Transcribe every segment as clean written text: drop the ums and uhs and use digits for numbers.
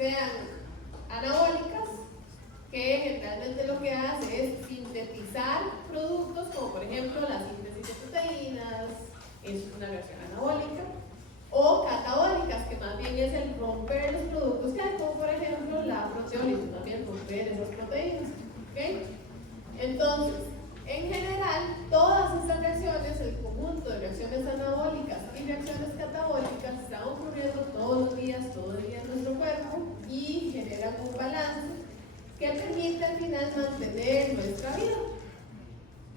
sean anabólicas, que generalmente lo que hace es sintetizar productos, como por ejemplo la síntesis de proteínas, es una reacción anabólica, o catabólicas, que más bien es el romper los productos que hay, como por ejemplo la proteólisis, también romper esas proteínas. ¿Okay? Entonces, en general, todas estas reacciones, el conjunto de reacciones anabólicas y reacciones catabólicas, están ocurriendo todos los días, todo el día en nuestro cuerpo y generan un balance que permite al final mantener nuestra vida.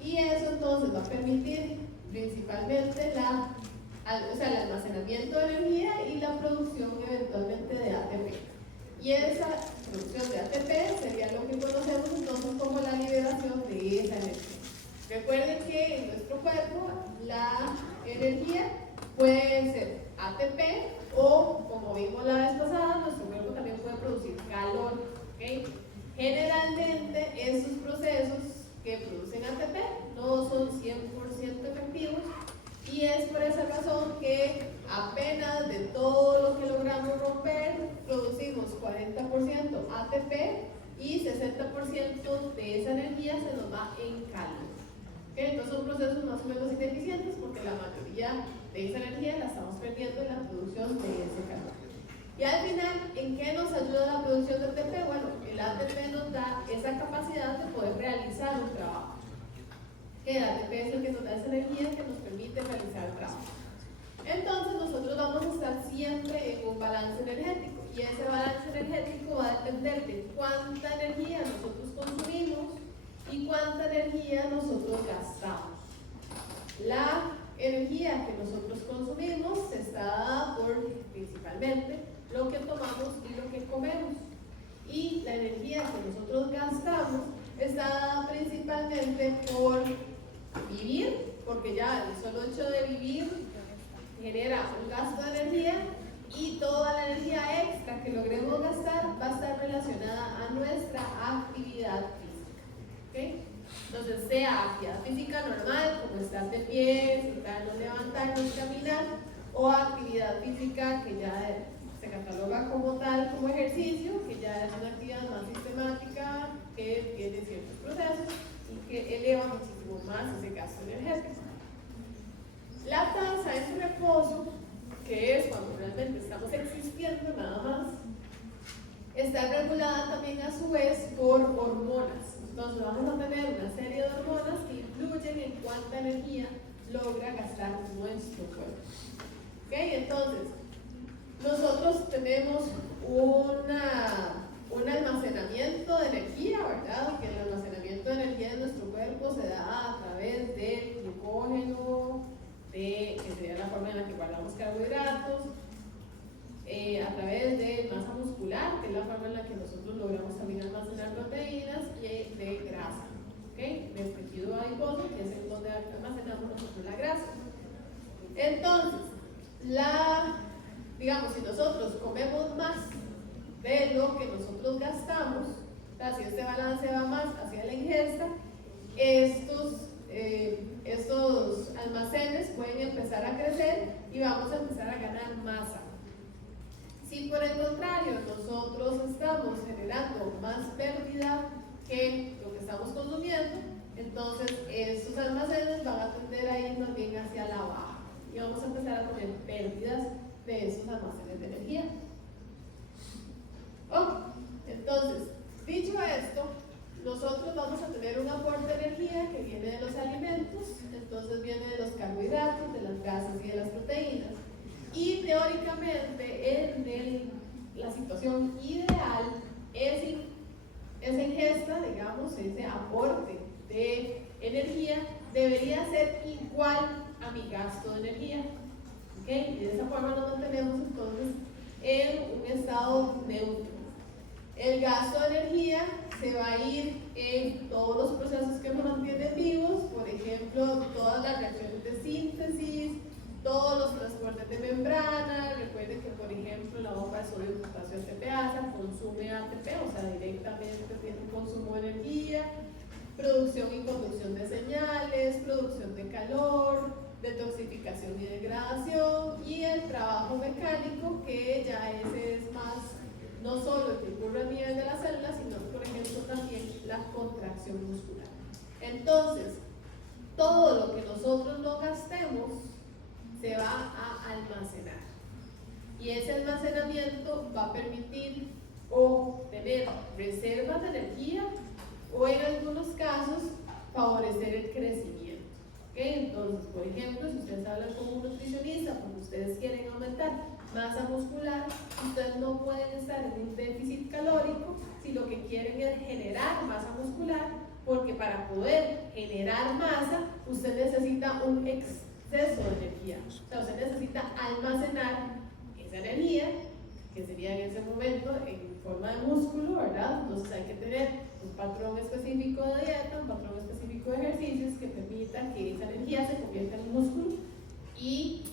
Y eso entonces va a permitir principalmente el almacenamiento de energía y la producción eventualmente de ATP. Y esa producción de ATP sería lo que conocemos entonces como la liberación de esa energía. Recuerden que en nuestro cuerpo la energía puede ser ATP o, como vimos la vez pasada, nuestro cuerpo también puede producir calor. ¿Okay? Generalmente esos procesos que producen ATP no son 100% efectivos y es por esa razón que apenas de todo lo que logramos romper producimos 40% ATP y 60% de esa energía se nos va en calor. ¿Okay? Entonces son procesos más o menos ineficientes porque la mayoría de esa energía la estamos perdiendo en la producción de ese calor. Y al final, ¿en qué nos ayuda la producción de ATP? Bueno, el ATP nos da esa capacidad de poder realizar un trabajo. El ATP es el que nos da esa energía que nos permite realizar el trabajo. Entonces nosotros vamos a estar siempre en un balance energético y ese balance energético va a depender de cuánta energía nosotros consumimos y cuánta energía nosotros gastamos. La energía que nosotros consumimos está dada por principalmente lo que tomamos y lo que comemos, y la energía que nosotros gastamos está dada principalmente por vivir, porque ya el solo hecho de vivir genera un gasto de energía y toda la energía extra que logremos gastar va a estar relacionada a nuestra actividad física. ¿Okay? Entonces, sea actividad física normal, como estar de pie, sentarnos, levantarnos, caminar, o actividad física que ya se cataloga como tal, como ejercicio, que ya es una actividad más sistemática, que tiene ciertos procesos y que eleva muchísimo más ese gasto energético. La tasa en reposo, que es cuando realmente estamos existiendo nada más, está regulada también a su vez por hormonas. Entonces vamos a tener una serie de hormonas que influyen en cuánta energía logra gastar nuestro cuerpo. ¿Okay? Entonces, nosotros tenemos un almacenamiento de energía, ¿verdad? Que el almacenamiento de energía de nuestro cuerpo se da a través del glucógeno, que sería la forma en la que guardamos carbohidratos, a través de masa muscular, que es la forma en la que nosotros logramos también almacenar proteínas, y de grasa, ¿okay? Del tejido adiposo, que es en donde almacenamos nosotros la grasa. Entonces, digamos, si nosotros comemos más de lo que nosotros gastamos, o sea, si este balance va más hacia la ingesta, estos almacenes pueden empezar a crecer y vamos a empezar a ganar masa. Si por el contrario nosotros estamos generando más pérdida que lo que estamos consumiendo, entonces estos almacenes van a tender a ir más bien hacia la baja y vamos a empezar a tener pérdidas de esos almacenes de energía. Entonces, dicho esto, nosotros vamos a tener un aporte de energía que viene de los alimentos, entonces viene de los carbohidratos, de las grasas y de las proteínas. Y teóricamente, la situación ideal es esa ingesta, digamos, ese aporte de energía debería ser igual a mi gasto de energía. ¿Okay? Y de esa forma nos mantenemos entonces en un estado neutro. El gasto de energía se va a ir en todos los procesos que nos mantienen vivos, por ejemplo, todas las reacciones de síntesis, todos los transportes de membrana. Recuerden que, por ejemplo, la bomba de sodio, potasio, ATPasa consume ATP, o sea, directamente tiene un consumo de energía, producción y conducción de señales, producción de calor, detoxificación y degradación, y el trabajo mecánico, que ya ese es más no solo que ocurre a nivel de la célula, sino por ejemplo también la contracción muscular. Entonces, todo lo que nosotros no gastemos se va a almacenar. Y ese almacenamiento va a permitir o tener reservas de energía o en algunos casos favorecer el crecimiento. ¿Okay? Entonces, por ejemplo, si ustedes hablan con un nutricionista porque ustedes quieren aumentar masa muscular, ustedes no pueden estar en un déficit calórico si lo que quieren es generar masa muscular, porque para poder generar masa usted necesita un exceso de energía. O sea, usted necesita almacenar esa energía, que sería en ese momento en forma de músculo, ¿verdad? Entonces hay que tener un patrón específico de dieta, un patrón específico de ejercicios que permitan que esa energía se convierta en músculo, y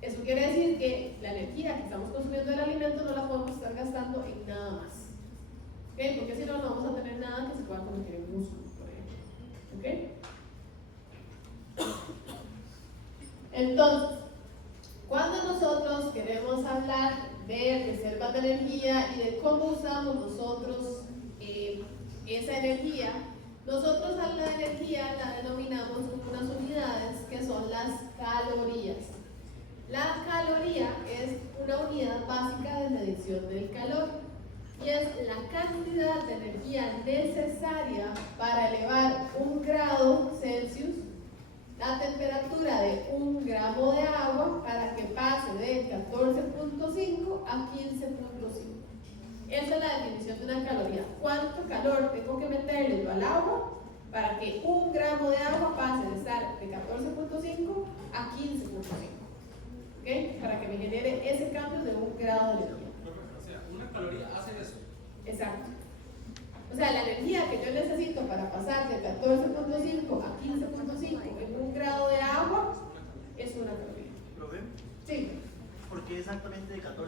eso quiere decir que la energía que estamos consumiendo del alimento no la podemos estar gastando en nada más. ¿Okay? Porque si no, no vamos a tener nada que se pueda convertir en músculo, por ejemplo. ¿Okay? Entonces, cuando nosotros queremos hablar de reservas de energía y de cómo usamos nosotros esa energía, nosotros a la energía la denominamos como unas unidades que son las calorías. La caloría es una unidad básica de medición del calor y es la cantidad de energía necesaria para elevar 1 grado Celsius la temperatura de 1 gramo de agua para que pase de 14.5 a 15.5. Esa es la definición de una caloría. ¿Cuánto calor tengo que meterle yo al agua para que 1 gramo de agua pase de estar de 14.5 a 15.5? ¿Okay? Para que me genere ese cambio de 1 grado de energía. O sea, una caloría hace eso. Exacto. O sea, la energía que yo necesito para pasar de 14.5 a 15.5 en 1 grado de agua es una caloría. ¿Profe? Sí. ¿Por qué exactamente de 14.5 a 15.5?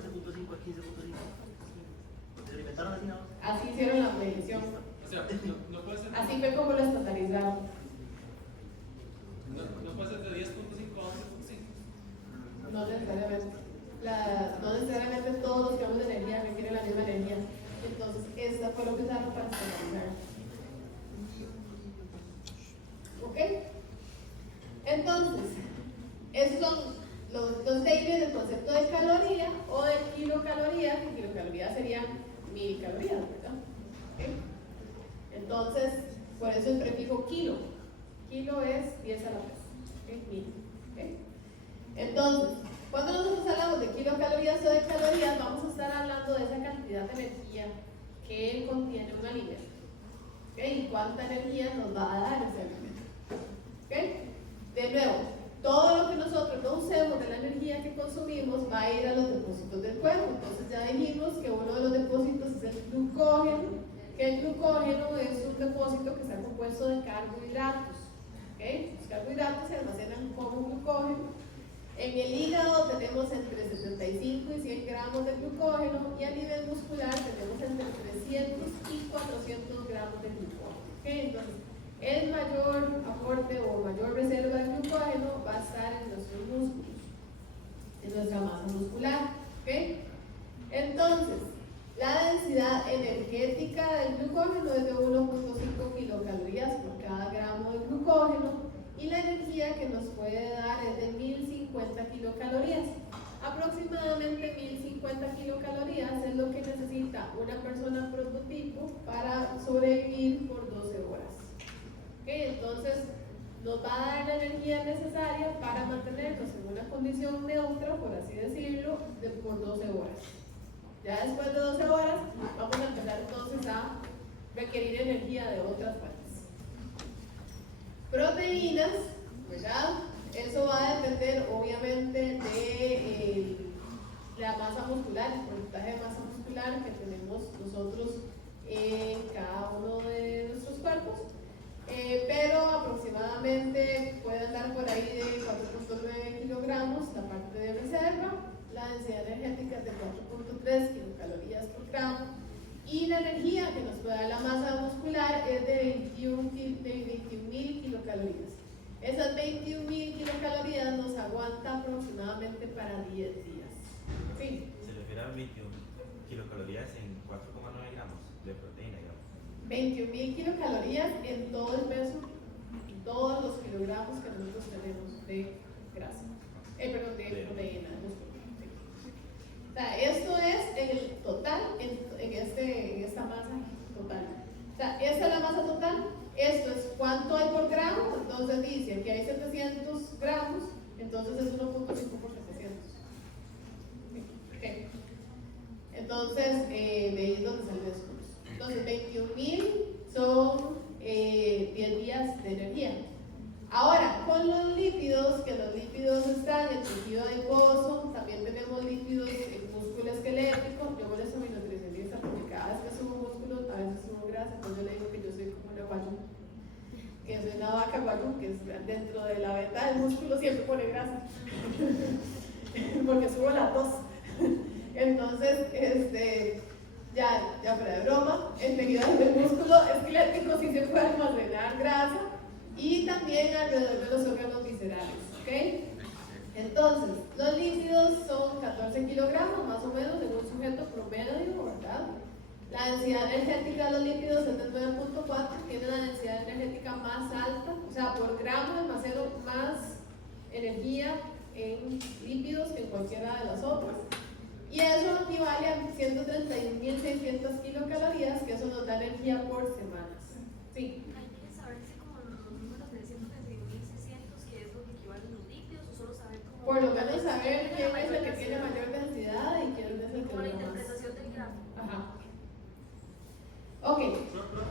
¿Se lo inventaron así nada más? Así hicieron la medición. O sea, no puede ser. Así fue como lo estandarizaron. No puede ser de 10.5 a 11.5. No necesariamente. No necesariamente todos los campos de energía requieren la misma energía. Entonces, esta fue lo que usaron para estandarizar. ¿Ok? Entonces, esos son los débiles del concepto de caloría o de kilocaloría, que kilocaloría serían 1000 calorías, ¿verdad? ¿Okay? Entonces, por eso el prefijo kilo. Kilo es 10 a la vez. ¿Okay? 1000. ¿Okay? Entonces, cuando nosotros hablamos de kilocalorías o de calorías, vamos a estar hablando de esa cantidad de energía que contiene un alimento. ¿Okay? Y cuánta energía nos va a dar ese alimento. ¿Okay? De nuevo, todo lo que nosotros no usemos de la energía que consumimos va a ir a los depósitos del cuerpo. Entonces ya dijimos que uno de los depósitos es el glucógeno, que el glucógeno es un depósito que está compuesto de carbohidratos. ¿Okay? Los carbohidratos se almacenan como glucógeno. En el hígado tenemos entre 75 y 100 gramos de glucógeno, y a nivel muscular tenemos entre 300 y 400 gramos de glucógeno. ¿Okay? Entonces, el mayor aporte o mayor reserva de glucógeno va a estar en nuestros músculos, en nuestra masa muscular. ¿Okay? Entonces, la densidad energética del glucógeno es de 1.5 kilocalorías por cada gramo de glucógeno, y la energía que nos puede dar es de 1050 kilocalorías. Aproximadamente 1050 kilocalorías es lo que necesita una persona prototipo para sobrevivir por 12 horas. ¿Okay? Entonces, nos va a dar la energía necesaria para mantenernos en una condición neutra, por así decirlo, por 12 horas. Ya después de 12 horas, vamos a empezar entonces a requerir energía de otras fuentes. Proteínas, ¿verdad? Eso va a depender obviamente de la masa muscular, el porcentaje de masa muscular que tenemos nosotros en cada uno de nuestros cuerpos, pero aproximadamente puede andar por ahí de 4.9 kilogramos la parte de reserva, la densidad energética es de 4.3 kilocalorías por gramo, y la energía que nos puede dar la masa muscular es de 21.000 kilocalorías. Esas 21.000 kilocalorías nos aguanta aproximadamente para 10 días. ¿Sí? Se refiere a 21. kilocalorías en 4,9 gramos de proteína, digamos. 21.000 kilocalorías en todo el peso, en todos los kilogramos que nosotros tenemos de grasa, perdón, de proteína, de músculo. Sí. O sea, esto es en el total, en esta masa total. O sea, esta es la masa total, esto es cuánto hay por gramo, entonces dice que hay 700 gramos, entonces es 1.5 por 700. Okay. Entonces, de ahí es donde sale eso. Entonces, 21.000 son 10 días de energía. Ahora, con los lípidos, que los lípidos están en tejido adiposo, también tenemos lípidos en músculo esquelético. Yo por eso mi nutricionista, porque cada vez que subo músculo, a veces subo grasa, entonces yo le digo que yo soy como una guayú, que soy una vaca guayú, que es dentro de la veta del músculo siempre pone grasa, porque subo la tos. Entonces, ya fuera de broma, en tejido del músculo esquelético sí se puede almacenar grasa y también alrededor de los órganos viscerales, ¿ok? Entonces, los lípidos son 14 kilogramos más o menos en un sujeto promedio, ¿verdad? La densidad energética de los lípidos es de 9.4, tiene la densidad energética más alta, o sea, por gramo almaceno más energía en lípidos que en cualquiera de las otras. Y eso equivale a 131.600 kilocalorías, que eso nos da energía por semanas. Sí. Hay que saberse como los números de 131.600, que es lo que equivalen los lípidos, o solo saber cómo. Por lo menos saber quién es el que tiene mayor densidad y quién es el que como la tiene más. interpretación del grafo. Ajá. Ok.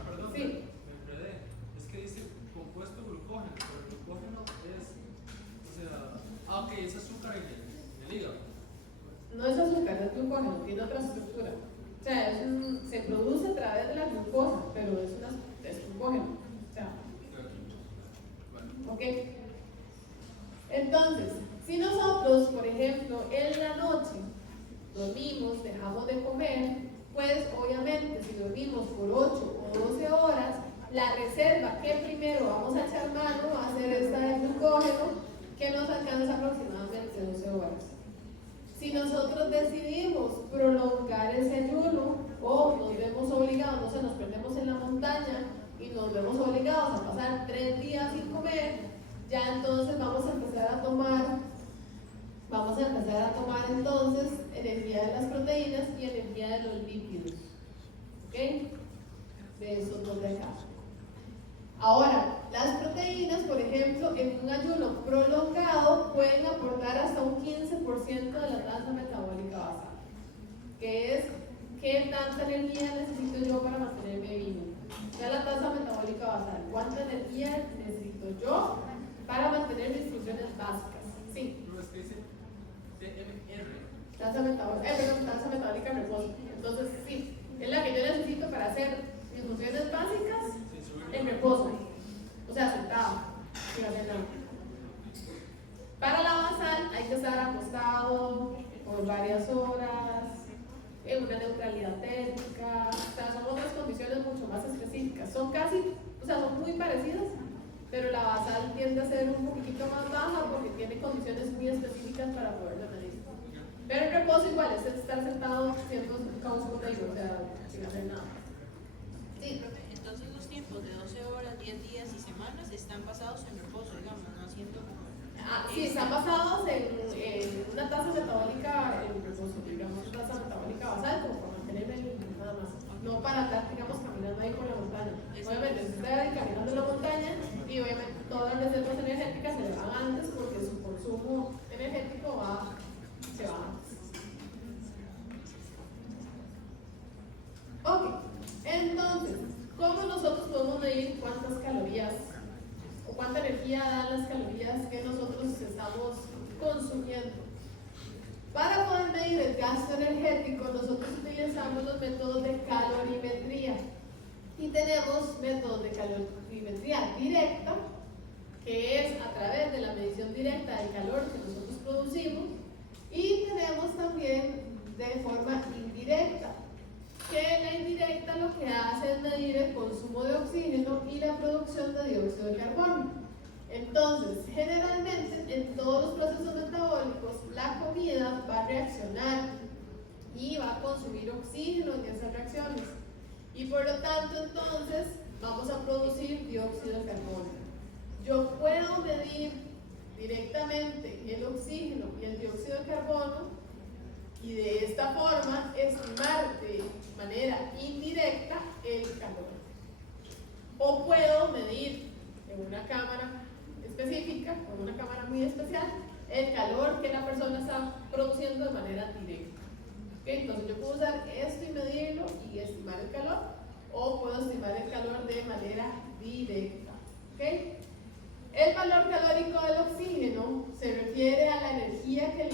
Perdón, Sí. me enredé. Es que dice compuesto glucógeno, pero el glucógeno es, o sea, ok, es azúcar en el hígado. No es azúcar, es glucógeno, tiene otra estructura. O sea, se produce a través de la glucosa, pero es glucógeno. O sea, ok. Entonces, si nosotros, por ejemplo, en la noche dormimos, dejamos de comer, pues obviamente si dormimos por 8 o 12 horas, la reserva que primero vamos a echar mano va a ser esta de glucógeno, que nos alcanza aproximadamente 12 horas. Si nosotros decidimos prolongar ese ayuno o nos vemos obligados, no sé, nos perdemos en la montaña y nos vemos obligados a pasar 3 días sin comer, ya entonces vamos a empezar a tomar entonces energía de las proteínas y energía de los lípidos, ¿ok? De esos dos de acá. Ahora, las proteínas, por ejemplo, en un ayuno prolongado pueden aportar hasta un 15% de la tasa metabólica basal, que es qué tanta energía necesito yo para mantenerme vivo. Ya la tasa metabólica basal, ¿cuánta energía necesito yo para mantener mis funciones básicas? Sí. No, es que dice TMR. Tasa metabólica en reposo. Entonces, sí, es la que yo necesito para hacer mis funciones básicas en reposo, o sea, sentado, sin hacer nada. Para la basal hay que estar acostado por varias horas, en una neutralidad térmica, o sea, son otras condiciones mucho más específicas. Son son muy parecidas, pero la basal tiende a ser un poquitito más baja porque tiene condiciones muy específicas para poderla medir. Pero el reposo igual es estar sentado siendo como te digo, o sea, sin hacer nada. Sí. Entonces los tiempos de 12 horas, 10 días y semanas están basados en reposo, digamos, no haciendo. Sí, están basados en una tasa metabólica en reposo, digamos, una tasa metabólica basal como para mantenerme en nada más. No para estar, digamos, caminando ahí por la montaña. Obviamente, usted está ahí caminando en la montaña y obviamente todas las reservas energéticas se le van antes porque su consumo energético se va antes. Ok, entonces, ¿cómo nosotros podemos medir cuántas calorías o cuánta energía dan las calorías que nosotros estamos consumiendo? Para poder medir el gasto energético, nosotros utilizamos los métodos de calorimetría y tenemos métodos de calorimetría directa, que es a través de la medición directa del calor que nosotros producimos, y tenemos también de forma indirecta, que la indirecta lo que hace es medir el consumo de oxígeno y la producción de dióxido de carbono. Entonces, generalmente en todos los procesos metabólicos la comida va a reaccionar y va a consumir oxígeno en esas reacciones. Y por lo tanto, entonces, vamos a producir dióxido de carbono. Yo puedo medir directamente el oxígeno y el dióxido de carbono y de esta forma estimar de manera indirecta el calor. O puedo medir en una cámara específica, con una cámara muy especial, el calor que la persona está produciendo de manera directa. ¿Okay? Entonces yo puedo usar esto y medirlo y estimar el calor, o puedo estimar el calor de manera directa. ¿Okay? El valor calórico del oxígeno se refiere a la energía que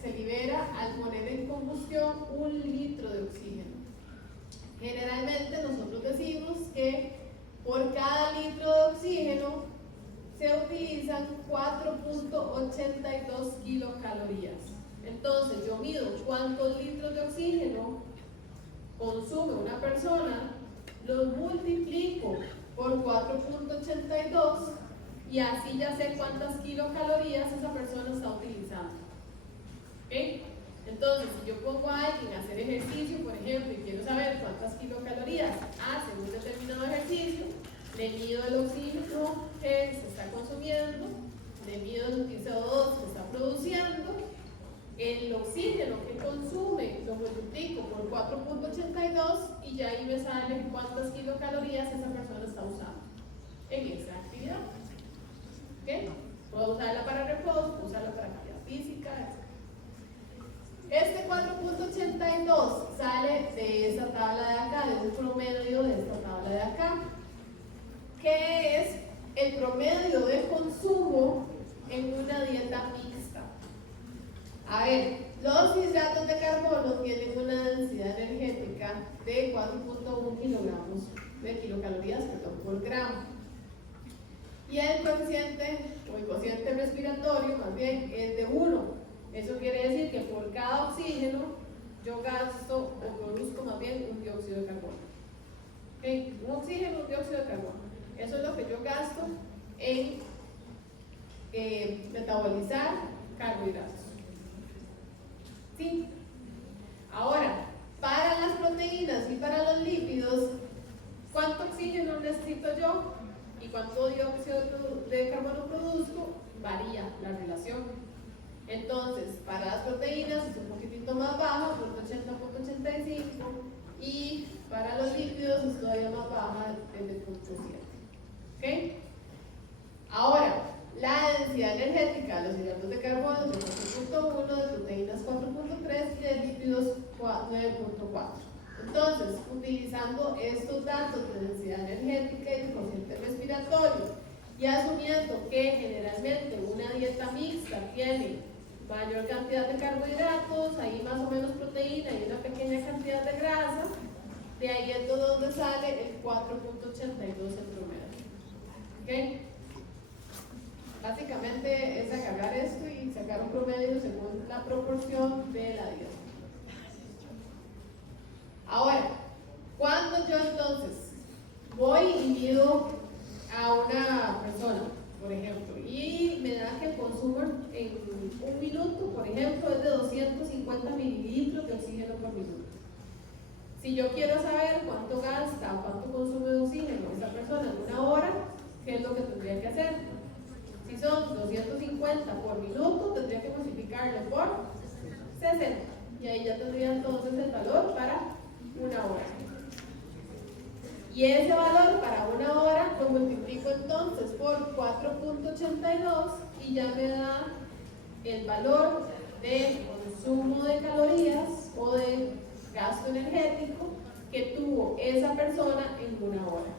se libera al poner en combustión 1 litro de oxígeno. Generalmente nosotros decimos que por cada litro de oxígeno se utilizan 4.82 kilocalorías. Entonces yo mido cuántos litros de oxígeno consume una persona, los multiplico por 4.82 y así ya sé cuántas kilocalorías esa persona está utilizando. ¿Okay? Entonces, si yo pongo a alguien a hacer ejercicio, por ejemplo, y quiero saber cuántas kilocalorías hace un determinado ejercicio, le mido el oxígeno que se está consumiendo, le mido el CO2 que está produciendo, el oxígeno que consume lo multiplico por 4.82 y ya ahí me sale cuántas kilocalorías esa persona está usando en esa actividad. ¿Okay? Puedo usarla para reposo, puedo usarla para actividad física, etc. Este 4.82 sale de esta tabla de acá, de un promedio de esta tabla de acá, que es el promedio de consumo en una dieta mixta. A ver, los hidratos de carbono tienen una densidad energética de 4.1 kilocalorías por gramo. Y el coeficiente, o el cociente respiratorio, más bien, es de 1. Eso quiere decir que por cada oxígeno yo gasto o produzco más bien un dióxido de carbono. ¿Okay? Un oxígeno, un dióxido de carbono. Eso es lo que yo gasto en metabolizar carbohidratos. ¿Sí? Ahora, para las proteínas y para los lípidos, ¿cuánto oxígeno necesito yo? ¿Y cuánto dióxido de carbono produzco? Varía la relación. Entonces, para las proteínas es un poquitito más baja, 80.85, y para los lípidos es todavía más baja, de 0.7. ¿Ok? Ahora, la densidad energética de los hidratos de carbono es 4.1, de proteínas 4.3 y de lípidos 9.4. Entonces, utilizando estos datos de densidad energética y de cociente respiratorio y asumiendo que generalmente una dieta mixta tiene mayor cantidad de carbohidratos, ahí más o menos proteína y una pequeña cantidad de grasa, de ahí es de donde sale el 4.82 en promedio. ¿Ok? Básicamente es agarrar esto y sacar un promedio según la proporción de la dieta. Ahora, cuando yo entonces voy y mido a una persona, por ejemplo, y me da que el consumo en un minuto, por ejemplo, es de 250 mililitros de oxígeno por minuto. Si yo quiero saber cuánto gasta o cuánto consume de oxígeno esa persona en una hora, ¿qué es lo que tendría que hacer? Si son 250 por minuto, tendría que multiplicarlo por 60. Y ahí ya tendría entonces el valor para una hora. Y ese valor para una hora lo multiplico entonces por 4.82 y ya me da el valor de consumo de calorías o de gasto energético que tuvo esa persona en una hora.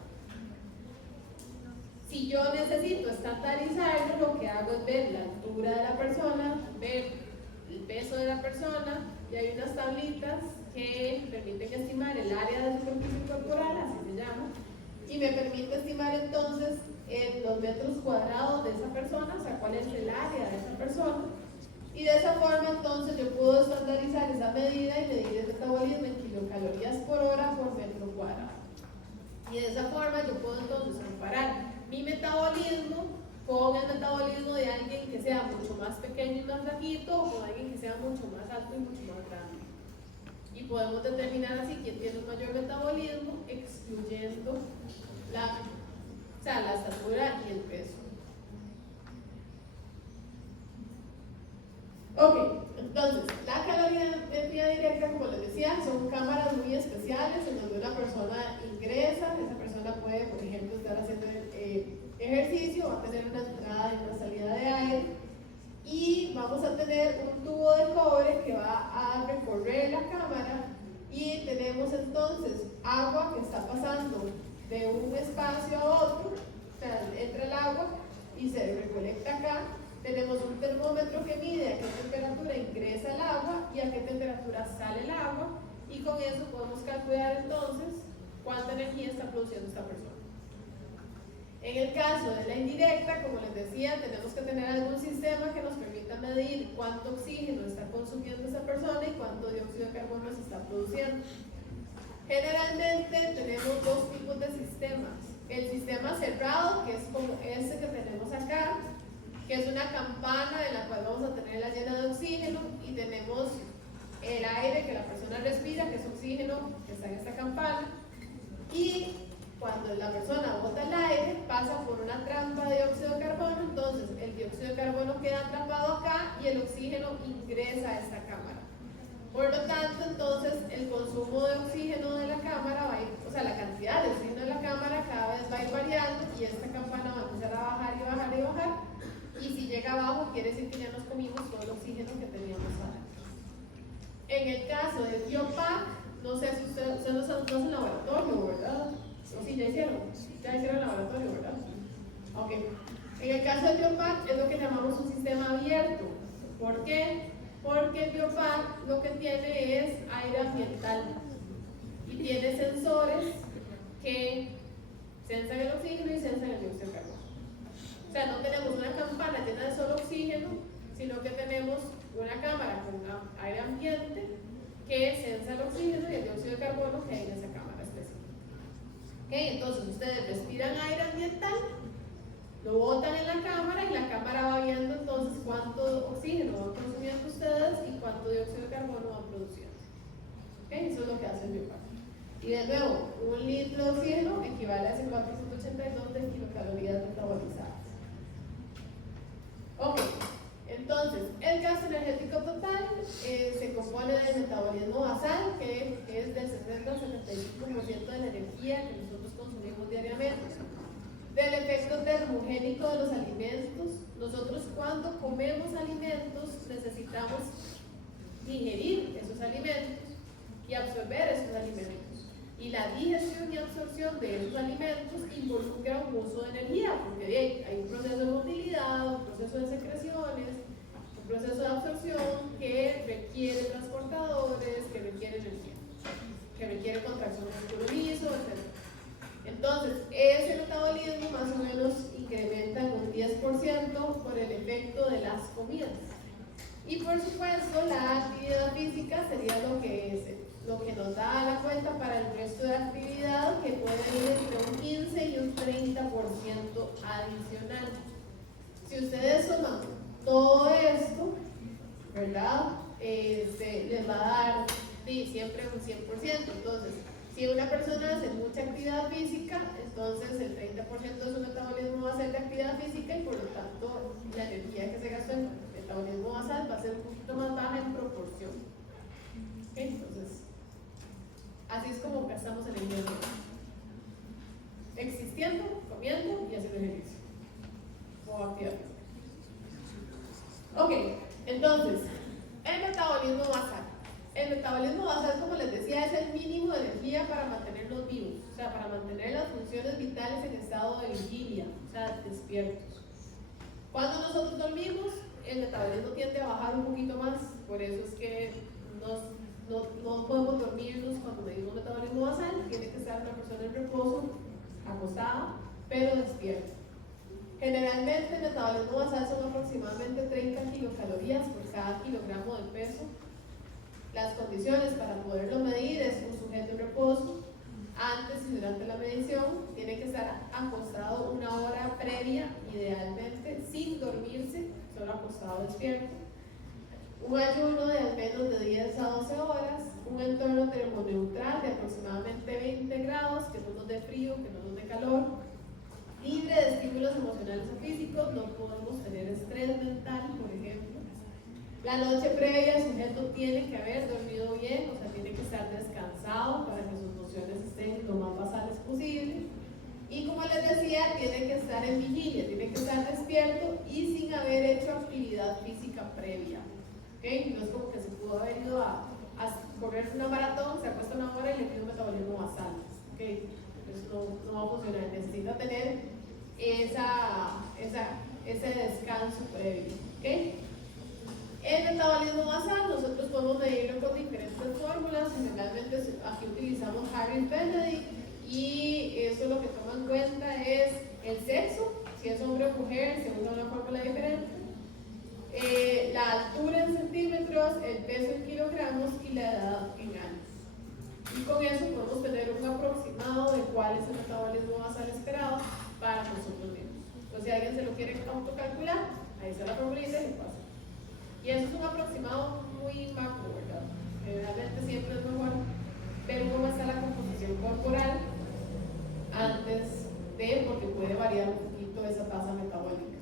Si yo necesito estandarizarlo, lo que hago es ver la altura de la persona, ver el peso de la persona, y hay unas tablitas que permiten estimar el área de superficie corporal, así se llama, y me permite estimar entonces los metros cuadrados de esa persona, o sea, cuál es el área de esa persona, y de esa forma entonces yo puedo estandarizar esa medida y medir el metabolismo en kilocalorías por hora por metro cuadrado. Y de esa forma yo puedo entonces comparar mi metabolismo con el metabolismo de alguien que sea mucho más pequeño y más flaquito o con alguien que sea mucho más alto y mucho más grande. Y podemos determinar así quién tiene un mayor metabolismo, excluyendo la estatura y el peso. Ok, entonces, la calorimetría directa, como les decía, son cámaras muy especiales en donde una persona ingresa, esa persona puede, por ejemplo, estar haciendo ejercicio, va a tener una entrada y una salida de aire, y vamos a tener un tubo de cobre que va a recorrer la cámara, y tenemos entonces agua que está pasando de un espacio a otro, o sea, entra el agua y se recolecta acá. Tenemos un termómetro que mide a qué temperatura ingresa el agua y a qué temperatura sale el agua, y con eso podemos calcular entonces cuánta energía está produciendo esta persona. En el caso de la indirecta, como les decía, tenemos que tener algún sistema que nos permita medir cuánto oxígeno está consumiendo esa persona y cuánto dióxido de carbono se está produciendo. Generalmente tenemos dos tipos de sistemas. El sistema cerrado, que es como este que tenemos acá, que es una campana en la cual vamos a tenerla llena de oxígeno, y tenemos el aire que la persona respira, que es oxígeno, que está en esta campana, y cuando la persona bota el aire pasa por una trampa de dióxido de carbono, entonces el dióxido de carbono queda atrapado acá y el oxígeno ingresa a esta cámara. Por lo tanto, entonces el consumo de oxígeno de la cámara va a ir, o sea, la cantidad de oxígeno de la cámara cada vez va a ir variando, y esta campana va a empezar a bajar y bajar y bajar. Y si llega abajo, quiere decir que ya nos comimos todo el oxígeno que teníamos adentro. En el caso del biopack, no sé si ustedes no hacen laboratorio, ¿verdad? O sí, ya hicieron laboratorio, ¿verdad? Ok. En el caso del biopack es lo que llamamos un sistema abierto. ¿Por qué? Porque el biopack lo que tiene es aire ambiental y tiene sensores que sensan el oxígeno y sensan el dióxido de carbono. O sea, no tenemos una campana llena de solo oxígeno, sino que tenemos una cámara con aire ambiente que sensa el oxígeno y el dióxido de carbono que hay en esa cámara específica. ¿Okay? Entonces ustedes respiran aire ambiental, lo botan en la cámara y la cámara va viendo entonces cuánto oxígeno van consumiendo ustedes y cuánto dióxido de carbono van produciendo. ¿Okay? Eso es lo que hace el biopack. Y de nuevo, 1 litro de oxígeno equivale a ese 482 de kilocalorías metabolizadas. Ok, entonces, el gasto energético total se compone del metabolismo basal, que es del 60 al 75% de la energía que nosotros consumimos diariamente. Del efecto termogénico de los alimentos. Nosotros cuando comemos alimentos necesitamos digerir esos alimentos y absorber esos alimentos. Y la digestión y absorción de esos alimentos involucra un uso de energía, porque hay un proceso de motilidad, un proceso de secreciones, un proceso de absorción que requiere transportadores, que requiere energía, que requiere contracción músculo liso, etc. Entonces, ese metabolismo más o menos incrementa en un 10% por el efecto de las comidas. Y por supuesto, la actividad física sería lo que nos da la cuenta para el resto de actividad, que puede ir entre un 15 y un 30% adicional. Si ustedes suman todo esto, ¿verdad? Les va a dar siempre un 100%. Entonces, si una persona hace mucha actividad física, entonces el 30% de su metabolismo va a ser de actividad física, y por lo tanto la energía que se gasta en metabolismo basal va a ser un poquito más baja en proporción. ¿Okay? Entonces, así es como gastamos energía. Existiendo, comiendo y haciendo ejercicio. O actividad. Ok, entonces, el metabolismo basal. El metabolismo basal, como les decía, es el mínimo de energía para mantenernos vivos, o sea, para mantener las funciones vitales en estado de vigilia, o sea, despiertos. Cuando nosotros dormimos, el metabolismo tiende a bajar un poquito más, por eso es que no podemos dormirnos cuando medimos metabolismo basal, tiene que estar una persona en reposo, acostada, pero despierta. Generalmente el metabolismo basal son aproximadamente 30 kilocalorías por cada kilogramo de peso. Las condiciones para poderlo medir es un sujeto en reposo. Antes y durante la medición tiene que estar acostado 1 hora previa, idealmente, sin dormirse, solo acostado despierto. Un ayuno de al menos de 10 a 12 horas un entorno termoneutral de aproximadamente 20 grados, que no nos dé frío, que no nos dé calor, libre de estímulos emocionales o físicos, no podemos tener estrés mental, por ejemplo. La noche previa el sujeto tiene que haber dormido bien, o sea, tiene que estar descansado para que sus emociones estén lo más basales posible. Y como les decía, tiene que estar en vigilia, tiene que estar despierto y sin haber hecho actividad física previa. ¿Okay? No es como que se pudo haber ido a correr una maratón, se acuesta una hora y le pide un metabolismo basal. ¿Okay? Eso no va a funcionar, necesita tener ese descanso previo. ¿Okay? El metabolismo basal nosotros podemos medirlo con diferentes fórmulas, generalmente aquí utilizamos Harris-Benedict y eso lo que toma en cuenta es el sexo, si es hombre o mujer se usa una fórmula diferente, la altura en centímetros, el peso en kilogramos y la edad en años. Y con eso podemos tener un aproximado de cuál es el metabolismo basal esperado para nosotros mismos. Entonces si alguien se lo quiere autocalcular, ahí está la formulita y se pasa. Y eso es un aproximado muy macro, ¿verdad? Realmente siempre es mejor ver cómo está la composición corporal antes de, porque puede variar un poquito esa tasa metabólica.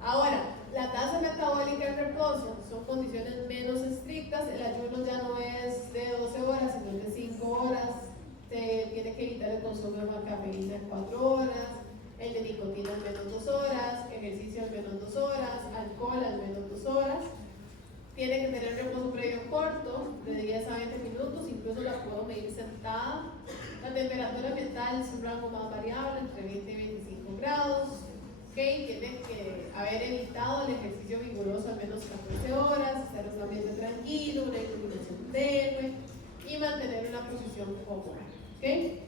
Ahora, la tasa metabólica en reposo son condiciones menos estrictas, el ayuno ya no es de 12 horas, sino de 5 horas, se tiene que evitar el consumo de cafeína en 4 horas, el de nicotina al menos 2 horas, ejercicio al menos 2 horas, alcohol al menos 2 horas. Tiene que tener reposo previo corto, de 10 a 20 minutos, incluso la puedo medir sentada. La temperatura ambiental es un rango más variable, entre 20 y 25 grados. ¿Okay? Tiene que haber evitado el ejercicio vigoroso al menos 14 horas, estar en un ambiente tranquilo, una iluminación tenue y mantener una posición cómoda. ¿Okay?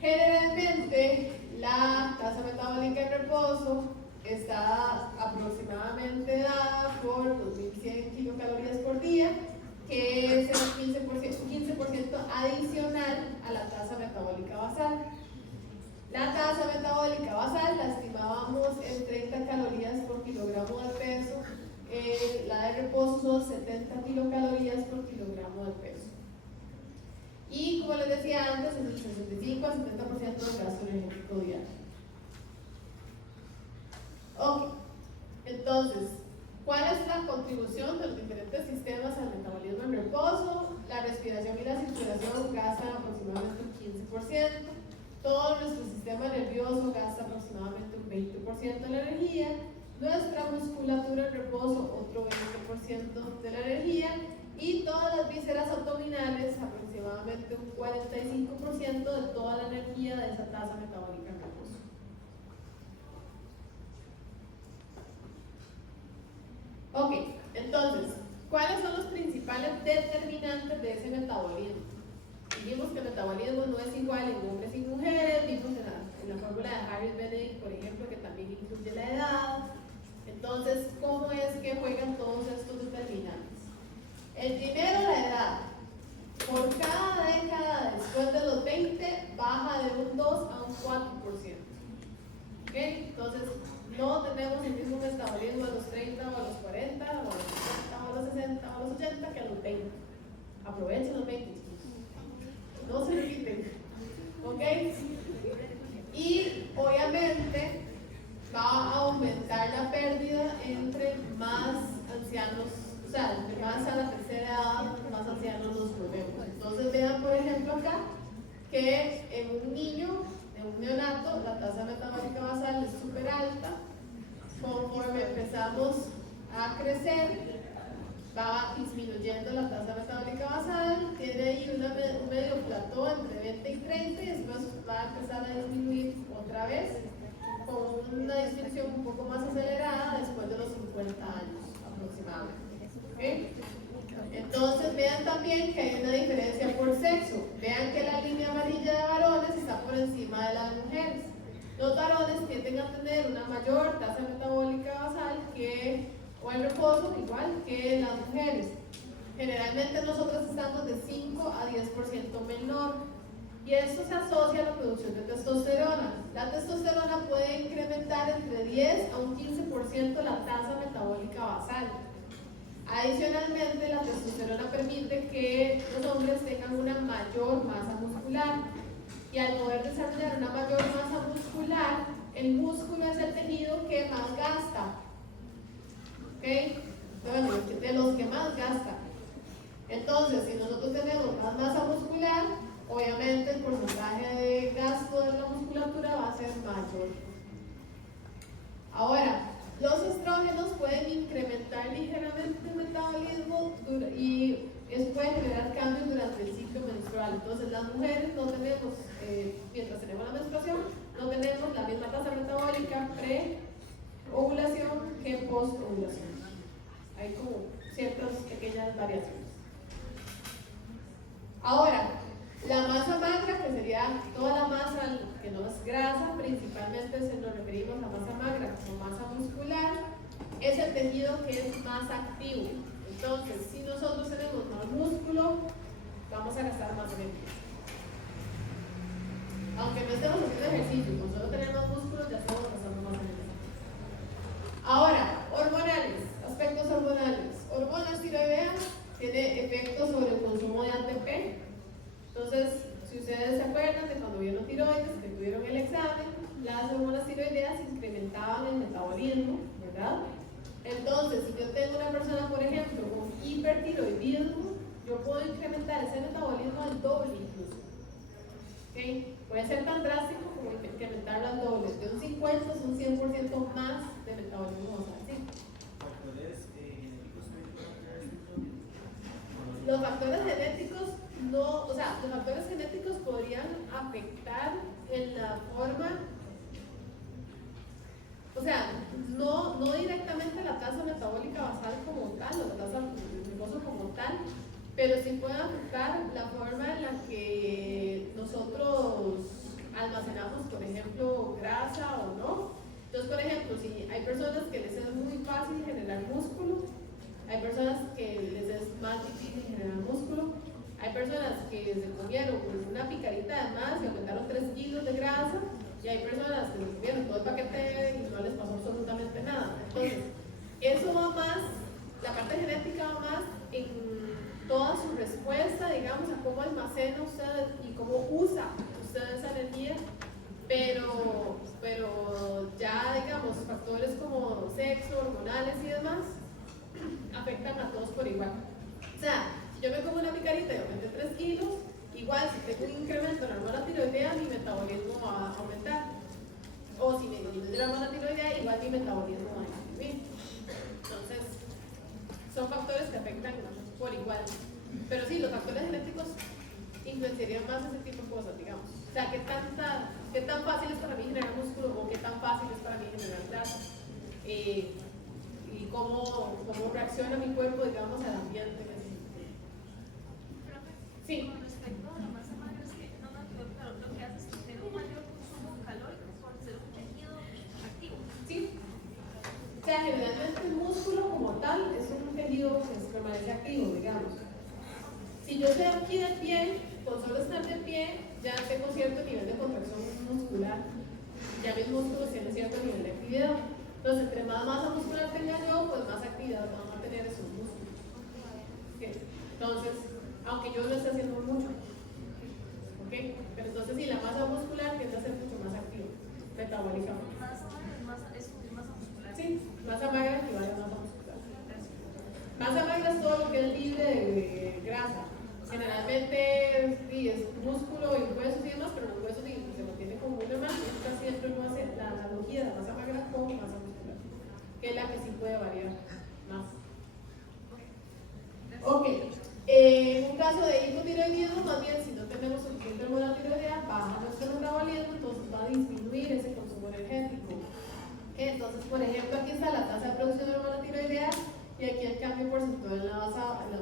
Generalmente, la tasa metabólica en reposo está aproximadamente dada por 2.100 kilocalorías por día, que es el 15% adicional a la tasa metabólica basal. La tasa metabólica basal la estimábamos en 30 calorías por kilogramo de peso, la de reposo son 70 kilocalorías por kilogramo de peso. Y como les decía antes, es el 65 a 70% del gasto energético diario. Ok, entonces, ¿cuál es la contribución de los diferentes sistemas al metabolismo en reposo? La respiración y la circulación gastan aproximadamente un 15%, todo nuestro sistema nervioso gasta aproximadamente un 20% de la energía, nuestra musculatura en reposo otro 20% de la energía, y todas las vísceras abdominales aproximadamente un 45% de toda la energía de esa tasa metabólica en reposo. Ok, entonces, ¿cuáles son los principales determinantes de ese metabolismo? Dijimos que el metabolismo no es igual en hombres y mujeres, vimos en la fórmula de Harris-Benedict, por ejemplo, que también incluye la edad. Entonces, ¿cómo es que juegan todos estos determinantes? El primero, la edad. Por cada década después de los 20, baja de un 2 a un 4%. ¿Okay? Entonces, no tenemos el mismo metabolismo a los 30 o a los 40, o a los 50 o a los 60 o a los 80 que a los 20. Aprovechen los 20, chicos. No se repiten. ¿Ok? Y obviamente va a aumentar la pérdida entre más ancianos, o sea, entre más a la tercera edad, más ancianos nos volvemos. Entonces vean por ejemplo acá que en un niño, en un neonato, la tasa metabólica basal es súper alta. Conforme empezamos a crecer, va disminuyendo la tasa metabólica basal, tiene ahí un medio plató entre 20 y 30 y después va a empezar a disminuir otra vez con una disminución un poco más acelerada después de los 50 años aproximadamente. ¿Okay? Entonces vean también que hay una diferencia por sexo. Vean que la línea amarilla de varones está por encima de la de mujeres. Los varones tienden a tener una mayor tasa metabólica basal o en reposo, igual que las mujeres. Generalmente nosotros estamos de 5 a 10% menor. Y esto se asocia a la producción de testosterona. La testosterona puede incrementar entre 10 a un 15% la tasa metabólica basal. Adicionalmente, la testosterona permite que los hombres tengan una mayor masa muscular y al poder desarrollar una mayor masa muscular, el músculo es el tejido que más gasta. ¿Ok? Bueno, de los que más gasta. Entonces, si nosotros tenemos más masa muscular, obviamente el porcentaje de gasto de la musculatura va a ser mayor. Ahora, los estrógenos pueden incrementar ligeramente el metabolismo y eso puede generar cambios durante el ciclo menstrual. Entonces, las mujeres no tenemos, mientras tenemos la menstruación, no tenemos la misma tasa metabólica pre-ovulación que post-ovulación. Hay como ciertas pequeñas variaciones. Ahora, la masa magra, que sería toda la masa que no es grasa, principalmente se nos referimos a masa magra como masa muscular, es el tejido que es más activo. Entonces, si nosotros tenemos más músculo, vamos a gastar más energía. Aunque no estemos haciendo ejercicio, con solo tener más músculo ya estamos gastando más energía. Ahora, hormonales, aspectos hormonales. Hormonas tiroideas tiene efectos sobre el consumo de ATP. Entonces, si ustedes se acuerdan de cuando vieron tiroides, que tuvieron el examen, las hormonas tiroideas incrementaban el metabolismo, ¿verdad? Entonces, si yo tengo una persona, por ejemplo, con hipertiroidismo, yo puedo incrementar ese metabolismo al doble incluso. ¿Okay? Puede ser tan drástico como incrementarlo al doble, de un 50 a un 100% más de metabolismo basal. ¿Sí? Los factores genéticos no, o sea, los factores genéticos podrían afectar en la forma, o sea, no directamente la tasa metabólica basal como tal, o la tasa de glucosa como tal, pero sí pueden afectar la forma en la que nosotros almacenamos, por ejemplo, grasa o no. Entonces, por ejemplo, si hay personas que les es muy fácil generar músculo, hay personas que les es más difícil generar músculo, hay personas que se comieron una picarita de más y aumentaron 3 kilos de grasa, y hay personas que se comieron todo el paquete y no les pasó absolutamente nada. Entonces, eso va más, la parte genética va más en toda su respuesta, digamos, a cómo almacena usted y cómo usa usted esa energía, pero ya, digamos, factores como sexo, hormonales y demás, afectan a todos por igual. O sea, si yo me como una picarita y aumenté 3 kilos, igual si tengo un incremento en la hormona tiroidea, mi metabolismo va a aumentar. O si me disminuye la hormona tiroidea, igual mi metabolismo va a disminuir. Entonces, son factores que afectan por igual. Pero sí, los factores genéticos influenciarían más ese tipo de cosas, digamos. O sea, qué tan fácil es para mí generar músculo o qué tan fácil es para mí generar grasa. Y cómo reacciona mi cuerpo, digamos, al ambiente. Sí. Con respecto a la masa magra, es que no me quedó claro, lo que hace es que tenga un mayor consumo calórico por ser un tejido activo. Sí. O sea, generalmente el músculo como tal es un tejido que permanece activo, digamos. Si yo estoy aquí de pie, con solo estar de pie, ya tengo cierto nivel de contracción muscular. Ya mis músculos tienen cierto nivel de actividad. Entonces, entre más masa muscular tenga yo, pues más actividad vamos a tener esos músculos. ¿Okay? Entonces, aunque yo no esté haciendo mucho. ¿Ok? Pero entonces, sí, la masa muscular tiende a ser mucho más activa, metabólicamente. Masa magra es masa muscular. Sí, masa magra equivale a masa muscular. Masa magra es todo lo que es libre de grasa. Generalmente sí, es músculo y huesos y demás, pero los huesos se mantienen como una masa. Esta siempre no hace la analogía de masa magra con masa muscular, que es la que sí puede variar más. Ok, en un caso de hipotiroidismo, más bien si no tenemos suficiente hormona tiroidea, baja nuestro metabolismo, entonces va a disminuir ese consumo energético. Entonces, por ejemplo, aquí está la tasa de producción de hormona tiroidea y aquí el cambio porcentual en la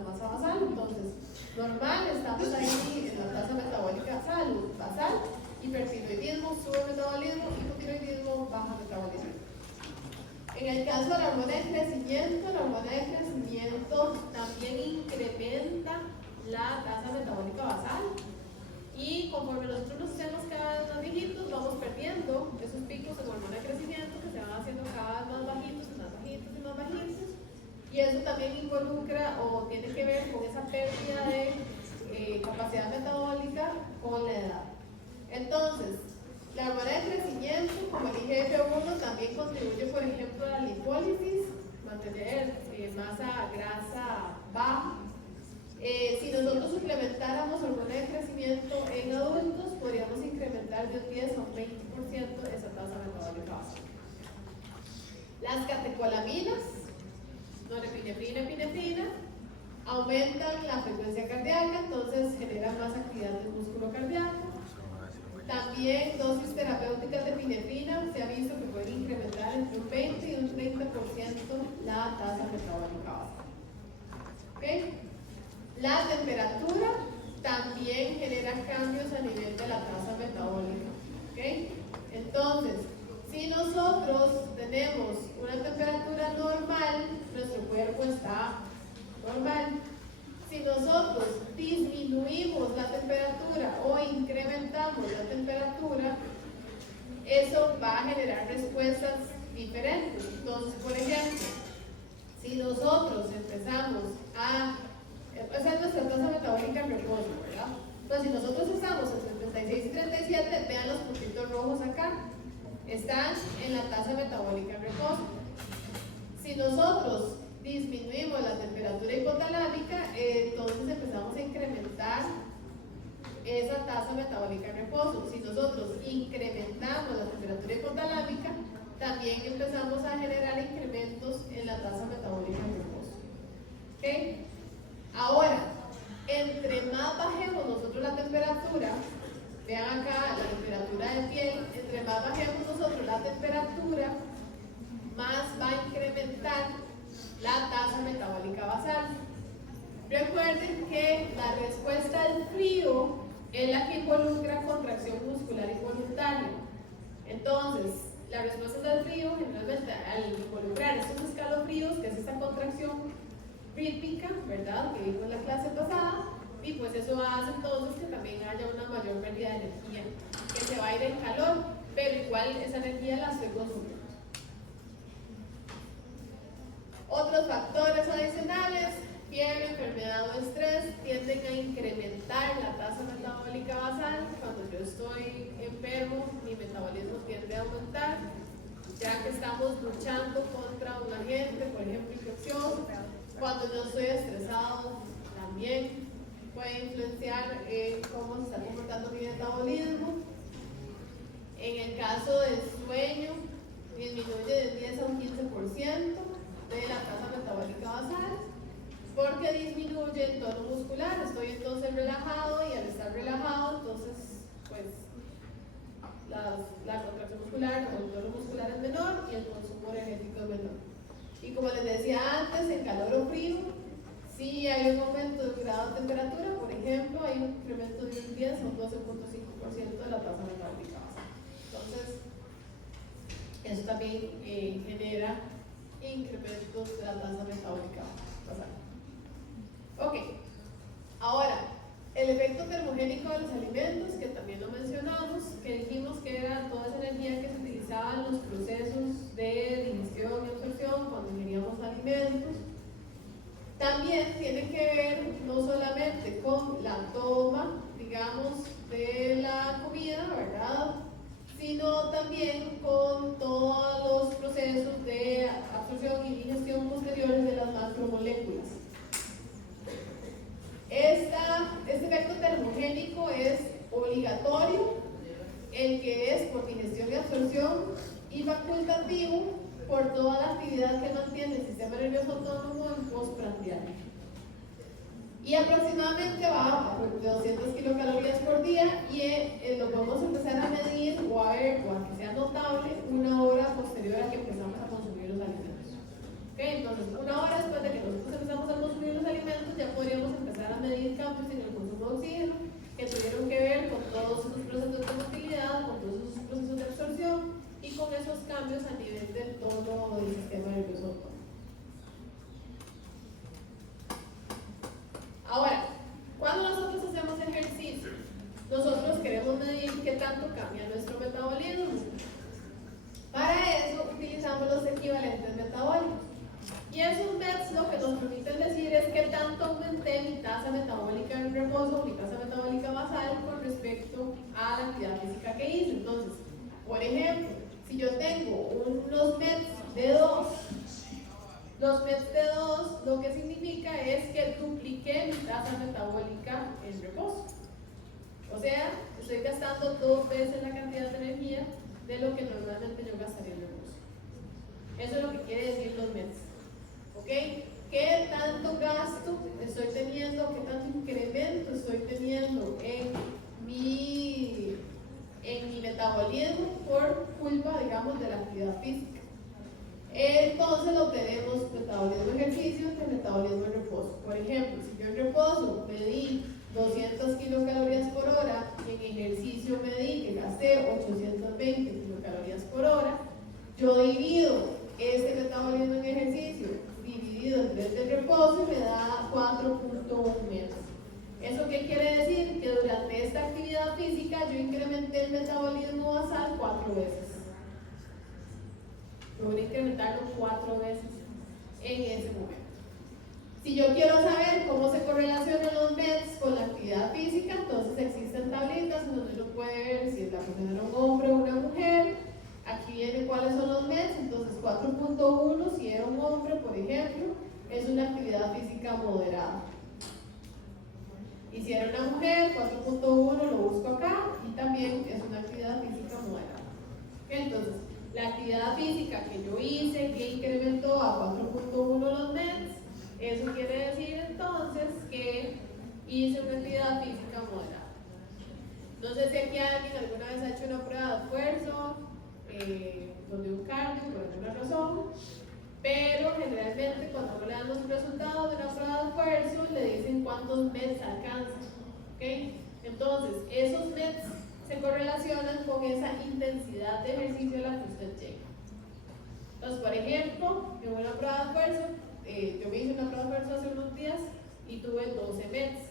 masa basal. Entonces, normal, estamos ahí en la tasa metabólica basal, hipertiroidismo, sube metabolismo, hipotiroidismo, baja metabolismo. En el caso de la hormona de crecimiento también incrementa la tasa metabólica basal y conforme nosotros nos hacemos cada vez más viejitos, vamos perdiendo esos picos en hormona de crecimiento que se van haciendo cada vez más bajitos y más bajitos y más bajitos, y eso también también involucra o tiene que ver con esa pérdida de capacidad metabólica con la edad. Entonces, la hormona de crecimiento, como el IGF-1, también contribuye, por ejemplo, a la lipólisis, mantener masa grasa baja. Si nosotros suplementáramos hormona de crecimiento en adultos, podríamos incrementar de un 10 a un 20% esa tasa metabólica basal. Las catecolaminas, norepinefrina, epinefrina, aumentan la frecuencia cardíaca, entonces generan más actividad del músculo cardíaco. También dosis terapéuticas de epinefrina se ha visto que pueden incrementar entre un 20 y un 30% la tasa metabólica basal. ¿Okay? La temperatura también genera cambios a nivel de la tasa metabólica. ¿Okay? Entonces, si nosotros tenemos una temperatura normal, nuestro cuerpo está normal. Si nosotros disminuimos la temperatura o incrementamos la temperatura, eso va a generar respuestas diferentes. Entonces, por ejemplo, si nosotros empezamos a... Esa es nuestra tasa metabólica en reposo, ¿verdad? Entonces, si nosotros estamos entre 36 y 37, vean los puntitos rojos acá. Están en la tasa metabólica en reposo. Si nosotros disminuimos la temperatura hipotalámica, entonces empezamos a incrementar esa tasa metabólica en reposo. Si nosotros incrementamos la temperatura hipotalámica, también empezamos a generar incrementos en la tasa metabólica en reposo. ¿Okay? Ahora, entre más bajemos nosotros la temperatura, vean acá la temperatura de piel, entre más bajemos nosotros la temperatura, más va a incrementar la tasa metabólica basal. Recuerden que la respuesta al frío es la que involucra contracción muscular involuntaria. Entonces, la respuesta al frío, generalmente al involucrar estos escalofríos, que es esta contracción rítmica, ¿verdad? Que vimos en la clase pasada, y pues eso hace entonces que también haya una mayor pérdida de energía, que se va a ir en calor, pero igual esa energía la estoy consumiendo. Otros factores adicionales, fiebre, enfermedad o estrés, tienden a incrementar la tasa metabólica basal. Cuando yo estoy enfermo, mi metabolismo tiende a aumentar, ya que estamos luchando contra un agente, por ejemplo, infeccioso. Cuando yo estoy estresado, también puede influenciar cómo se está comportando mi metabolismo. En el caso del sueño, disminuye del 10 a un 15% de la tasa metabólica basal, porque disminuye el tono muscular. Estoy entonces relajado, y al estar relajado, entonces pues la contracción muscular o el tono muscular es menor y el consumo energético es menor. Y como les decía antes, en calor o frío, si hay un aumento de grado de temperatura, por ejemplo, hay un incremento de un 10 a un 12.5% de la tasa metabólica basal. Entonces, eso también genera incrementos de la tasa metabólica basal. Ok, ahora, el efecto termogénico de los alimentos, que también lo mencionamos, que dijimos que era toda esa energía que se utilizaba en los procesos de digestión y absorción cuando ingeríamos alimentos. También tiene que ver no solamente con la toma, digamos, de la comida, ¿verdad?, sino también con todos los procesos de absorción y digestión posteriores de las macromoléculas. Este efecto termogénico es obligatorio, el que es por digestión y absorción, y facultativo por toda la actividad que mantiene el sistema nervioso autónomo en postprandial. Y aproximadamente va de 200 kilocalorías por día, y lo podemos empezar a medir o a ver, o a que sea notable, una hora posterior a que empezamos a consumir los alimentos. ¿Okay? Entonces, una hora después de que nosotros empezamos a consumir los alimentos, ya podríamos empezar a medir cambios en el consumo de oxígeno, que tuvieron que ver con todos esos procesos de motilidad, con todos esos procesos de absorción, y con esos cambios a nivel del tono del sistema nervioso autónomo. Ahora, cuando nosotros hacemos ejercicio, nosotros queremos medir qué tanto cambia nuestro metabolismo. Por ejemplo, si yo tengo unos METs de 2, los METs de 2 lo que significa es que dupliqué mi tasa metabólica en reposo. O sea, estoy gastando 2 veces la cantidad de energía de lo que normalmente yo gastaría en reposo. Eso es lo que quiere decir los METs. ¿Ok? ¿Qué tanto gasto estoy teniendo? ¿Qué tanto incremento estoy teniendo en mi metabolismo por culpa, digamos, de la actividad física? Entonces lo tenemos metabolismo en ejercicio y metabolismo en reposo. Por ejemplo, si yo en reposo medí 200 kilocalorías por hora y en ejercicio medí que gasté 820 kilocalorías por hora, yo divido este metabolismo en ejercicio dividido entre el reposo y me da 4.1 metros. ¿Eso qué quiere decir? Que durante esta actividad física yo incrementé el metabolismo basal 4 veces. Logré incrementarlo 4 veces en ese momento. Si yo quiero saber cómo se correlacionan los METs con la actividad física, entonces existen tablitas en donde uno puede ver si la persona era un hombre o una mujer. Aquí viene cuáles son los METs. Entonces 4.1, si era un hombre, por ejemplo, es una actividad física moderada. Y si era una mujer, 4.1 lo busco acá y también es una actividad física moderada. Entonces, la actividad física que yo hice, que incrementó a 4.1 los METs, eso quiere decir entonces que hice una actividad física moderada. No sé si aquí alguien alguna vez ha hecho una prueba de esfuerzo, donde un cardio por alguna razón, pero generalmente cuando le dan los resultados de una prueba de esfuerzo le dicen cuántos METs alcanzan. ¿Okay? Entonces, esos METs se correlacionan con esa intensidad de ejercicio a la que usted llega. Entonces, por ejemplo, en una prueba de esfuerzo, yo me hice una prueba de esfuerzo hace unos días y tuve 12 METs.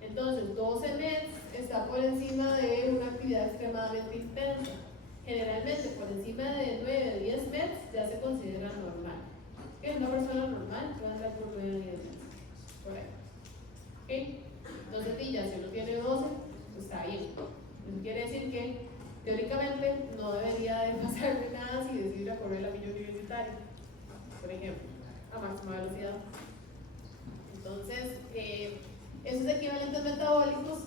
Entonces, 12 METs está por encima de una actividad extremadamente intensa. Generalmente, por encima de 9 o 10 METs ya se considera normal. ¿Okay? Una persona normal puede andar por 9 o 10 METs. Por ahí. ¿Okay? Entonces, ya si uno tiene 12, pues está bien. Eso quiere decir que teóricamente no debería de pasarme nada si decido ir a correr la milla universitaria, por ejemplo, a máxima velocidad. Entonces, esos equivalentes metabólicos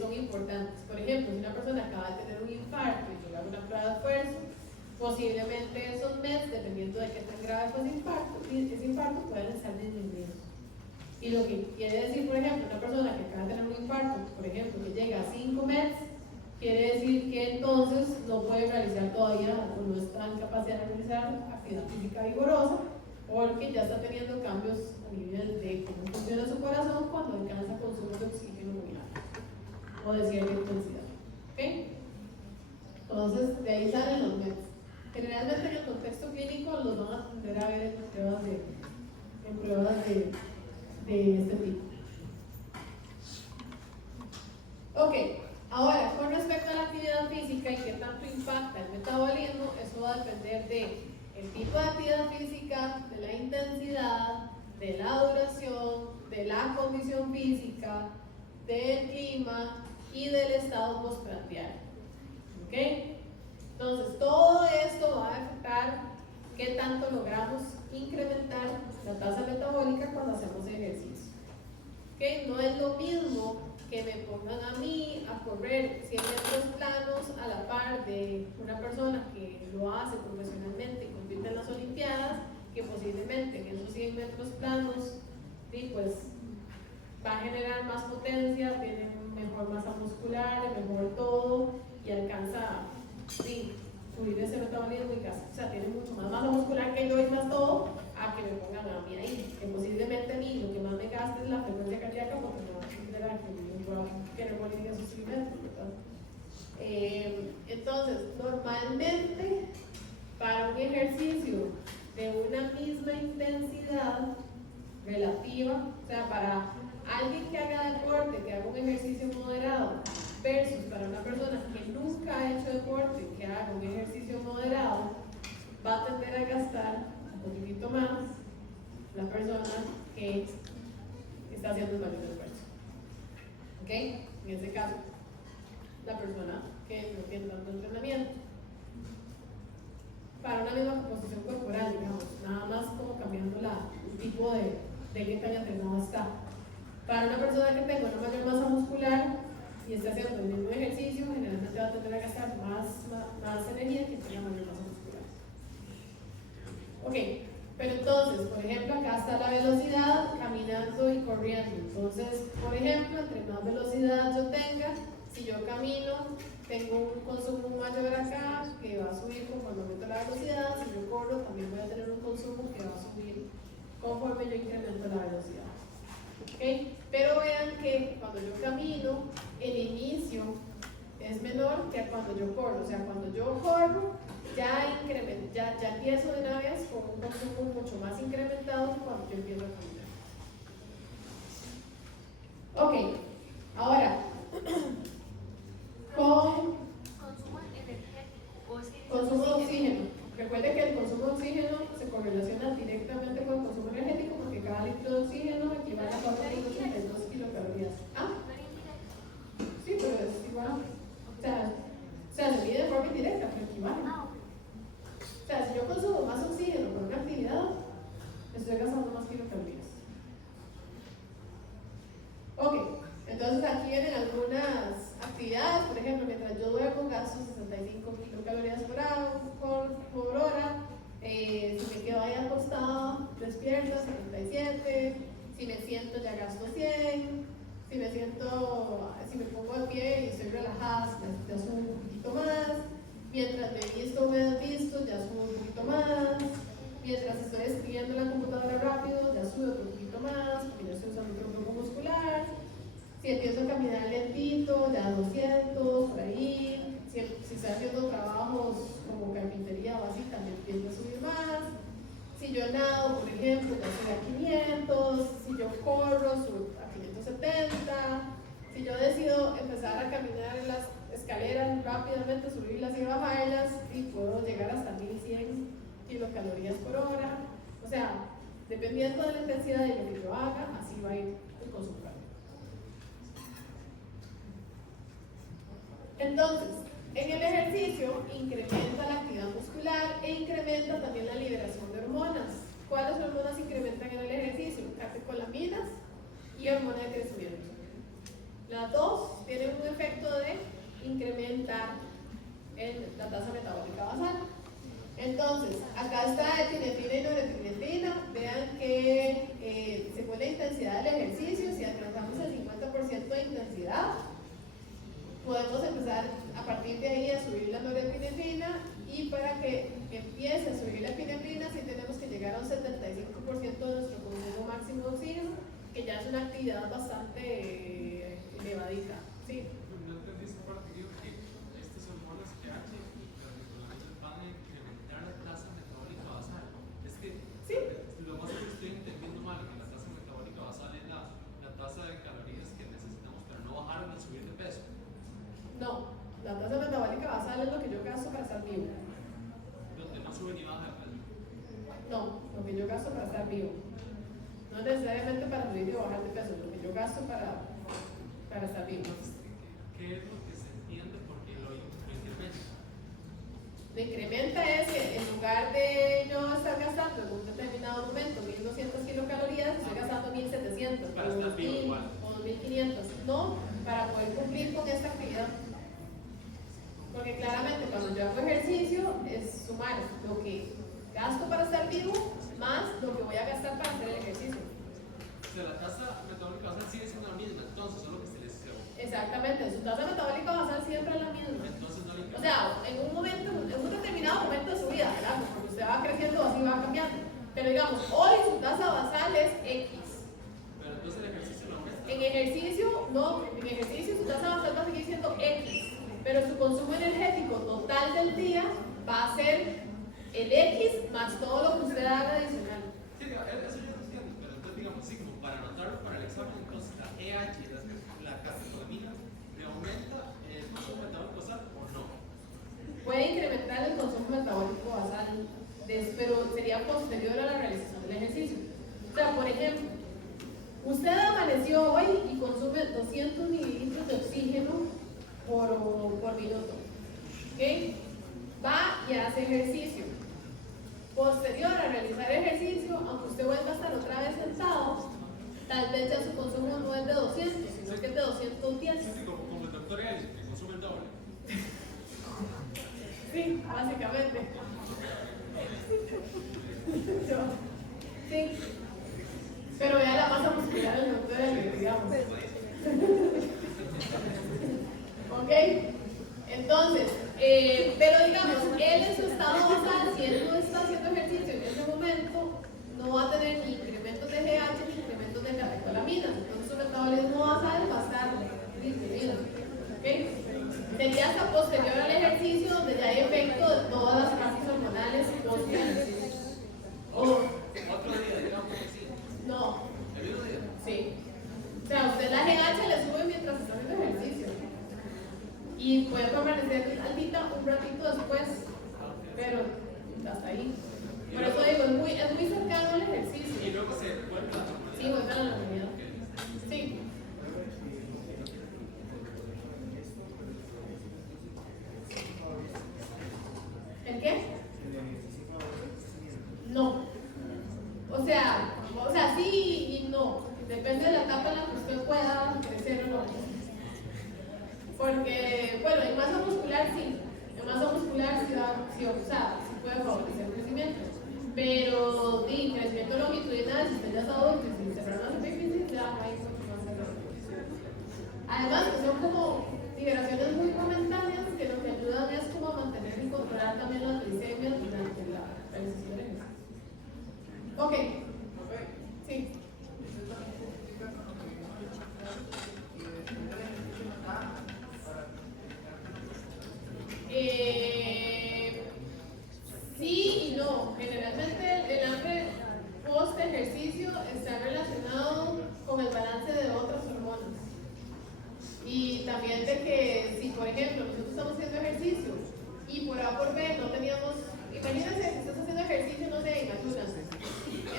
son importantes. Por ejemplo, si una persona acaba de tener un infarto y yo le hago una prueba de esfuerzo, posiblemente esos METs, dependiendo de qué tan grave fue ese infarto, pueden estar disminuidos. Y lo que quiere decir, por ejemplo, una persona que acaba de tener un infarto, por ejemplo, que llega a 5 METs, quiere decir que entonces no puede realizar todavía o no está en capacidad de realizar actividad física vigorosa porque ya está teniendo cambios a nivel de cómo funciona su corazón cuando alcanza consumo de oxígeno muy alto o de cierta intensidad. ¿Okay? Entonces, de ahí salen los METs. Generalmente en el contexto clínico los van a tender a ver en pruebas de este tipo. Ok. Ahora, con respecto a la actividad física y qué tanto impacta el metabolismo, eso va a depender del tipo de actividad física, de la intensidad, de la duración, de la condición física, del clima y del estado postprandial. ¿Ok? Entonces, todo esto va a afectar qué tanto logramos incrementar la tasa metabólica cuando hacemos ejercicio. ¿Ok? No es lo mismo que me pongan a mí a correr 100 metros planos a la par de una persona que lo hace profesionalmente y compite en las Olimpiadas, que posiblemente en esos 100 metros planos sí, pues, va a generar más potencia, tiene mejor masa muscular, mejor todo y alcanza sí, subir ese metabolismo y casi, o sea, tiene mucho más masa muscular que yo y más todo, a que me pongan a mí ahí, que posiblemente a mí lo que más me gaste es la frecuencia cardíaca porque me va a considerar que no morir en esos metros, ¿verdad? Entonces, normalmente para un ejercicio de una misma intensidad relativa, o sea, para alguien que haga deporte, que haga un ejercicio moderado, versus para una persona que nunca ha hecho deporte, que haga un ejercicio moderado, va a tender a gastar un poquitito más la persona que está haciendo el mayor esfuerzo. ¿Ok? En ese caso, la persona que no tiene tanto entrenamiento. composición corporal, digamos, nada más como cambiando el tipo de qué tan entrenado está. Para una persona que tenga una mayor masa muscular y está haciendo el mismo ejercicio, generalmente va a tener que gastar más energía que tenga mayor masa muscular. Ok, pero entonces, por ejemplo, acá está la velocidad caminando y corriendo. Entonces, por ejemplo, entre más velocidad yo tenga, si yo camino, tengo un consumo mayor acá que va a subir conforme aumento la velocidad. Si yo corro, también voy a tener un consumo que va a subir conforme yo incremento la velocidad. ¿Okay? Pero vean que cuando yo camino, el inicio es menor que cuando yo corro. O sea, cuando yo corro, ya empiezo de una vez con un consumo mucho más incrementado que cuando yo empiezo a caminar. Ok, ahora, con Consumo energético. O es que consumo de oxígeno. Recuerde que el consumo de oxígeno se correlaciona directamente con el consumo energético porque cada litro de oxígeno equivale a 4.82 kilocalorías. ¿Ah? Sí, pero es igual. O sea, se mide de forma indirecta, pero equivale. O sea, si yo consumo más oxígeno por una actividad, estoy gastando más kilocalorías. Ok, entonces aquí vienen algunas actividades. Por ejemplo, mientras yo duermo gasto 65 kilocalorías por hora. Si me quedo ahí acostado, despierto 77. Si me siento ya gasto 100. Si me pongo de pie y estoy relajada, ya subo un poquito más. Mientras me visto o me desvisto, ya subo un poquito más. Mientras estoy escribiendo en la computadora rápido, ya subo otro poquito más, porque ya estoy usando otro grupo muscular. Si empiezo a caminar lentito, ya 200, por ahí. Si estoy haciendo trabajos como carpintería o así, también empiezo a subir más. Si yo nado, por ejemplo, ya subo a 500. Si yo corro, subo a 570. Si yo decido empezar a caminar en las escaleras rápidamente, subirlas y bajarlas, y puedo llegar hasta 1100 kilocalorías por hora. O sea, dependiendo de la intensidad de lo que yo haga, así va a ir el consumo calórico. Entonces, en el ejercicio incrementa la actividad muscular e incrementa también la liberación de hormonas. ¿Cuáles hormonas incrementan en el ejercicio? Catecolaminas y hormona de crecimiento. Las dos tienen un efecto de incrementar la tasa metabólica basal. Entonces, acá está epinefrina y norepinefrina. Vean que según la intensidad del ejercicio, si alcanzamos el 50% de intensidad, podemos empezar a partir de ahí a subir la norepinefrina, y para que empiece a subir la epinefrina sí tenemos que llegar a un 75% de nuestro consumo máximo de oxígeno, que ya es una actividad bastante elevadita. ¿Sí? No entendí esa parte, digo que estas hormonas que hay van a incrementar la tasa metabólica basal. Es que Sí. lo más que estoy entendiendo mal, que la tasa metabólica basal es la tasa de calorías que necesitamos para no bajar ni subir de peso. No, la tasa metabólica basal es lo que yo gasto para estar vivo. Donde no sube ni baja de peso. No, lo que yo gasto para estar vivo. No necesariamente para subir y bajar de peso, lo que yo gasto para estar vivo. ¿Qué es lo que se entiende porque lo incrementa? Lo incrementa es que en lugar de yo estar gastando en un determinado momento 1200 kilocalorías, estoy gastando 1700 Para o estar vivo 2000 igual. o 2500. No, para poder cumplir con esta actividad. Porque claramente cuando yo hago ejercicio es sumar lo que gasto para estar vivo más lo que voy a gastar para hacer el ejercicio. O sea, la tasa metabólica basal sigue siendo la misma, entonces solo que se les quedó. Exactamente, su tasa metabólica basal siempre es la misma. Entonces no le O sea, en un determinado momento de su vida, ¿verdad? Porque usted va creciendo, así va cambiando. Pero digamos, hoy su tasa basal es X. Pero entonces el ejercicio lo aumenta. En ejercicio, no, en ejercicio su tasa basal va a seguir siendo X. Pero su consumo energético total del día va a ser el X más todo lo que usted haga adicional. Sí, eso yo no entiendo, pero entonces digamos así, como para anotarlo para el examen, entonces la EH, la catecolamina, ¿le aumenta el consumo metabólico basal o no? Puede incrementar el consumo metabólico basal, pero sería posterior a la realización del ejercicio. O sea, por ejemplo, usted amaneció hoy y consume 200 mililitros de oxígeno por minuto. ¿Ok? Va y hace ejercicio. Posterior a realizar ejercicio, aunque usted vuelva a estar otra vez sentado, tal vez ya su consumo no es de 200, sino que es de 210. Como el doctor Eli, que consume el doble. Sí, básicamente. Sí. Pero vea la masa muscular del doctor Eli, digamos. ¿Ok? Entonces, pero digamos, él en su estado basal, si él no está haciendo ejercicio en ese momento, no va a tener ni incrementos de GH ni incrementos de catecolaminas. Entonces su metabolismo basal va a estar disminuido. ¿Ok? Sería hasta posterior al ejercicio donde ya hay efecto de todas las fases hormonales post-ejercicio. Otro día, digamos que sí. No, El mismo día. sí. O sea, usted la GH le sube mientras está haciendo ejercicio. Y puede permanecer altita un ratito después, pero hasta ahí. Por eso digo, es muy cercano al Y ejercicio. luego se vuelve a la normalidad. Sí, vuelve a la normalidad. Sí. ¿El qué? No. O sea, sí y no. Depende de la etapa en la que usted pueda crecer o no. Porque, bueno, en masa muscular sí. En masa muscular sí puede favorecer el crecimiento. Pero, sí, crecimiento longitudinal, si usted ya es adulto y si cerrar las epífisis, ya no hay mucho más que hacer. Además, que son como liberaciones muy momentáneas que lo que ayudan es como a mantener y controlar también las glicemias durante la realización del ejercicio. Ok. Sí. Sí y no. Generalmente el hambre post ejercicio está relacionado con el balance de otras hormonas. Y también de que si, por ejemplo, nosotros estamos haciendo ejercicio y por A por B no teníamos, imagínense que estás haciendo ejercicio, no sé, en ayunas.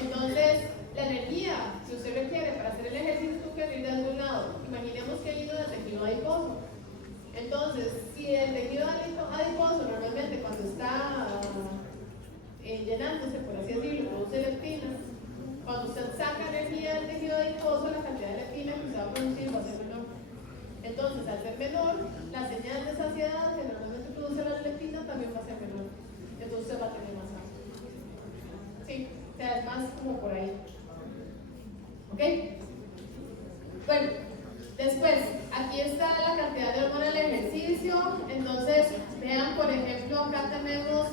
Entonces, la energía que usted requiere para hacer el ejercicio tuvo que venir de algún lado. Imaginemos que ha ido del tejido adiposo. Entonces, si el tejido adiposo normalmente cuando está llenándose, por así decirlo, produce leptina, cuando usted saca energía del tejido adiposo, la cantidad de leptina que se va a producir va a ser menor. Entonces, al ser menor, la señal de saciedad que normalmente produce la leptina también va a ser menor. Entonces, usted va a tener más hambre. Sí, o sea, es más como por ahí. ¿Ok? Bueno, después, aquí está la cantidad de hormona del ejercicio. Entonces, vean, por ejemplo, acá tenemos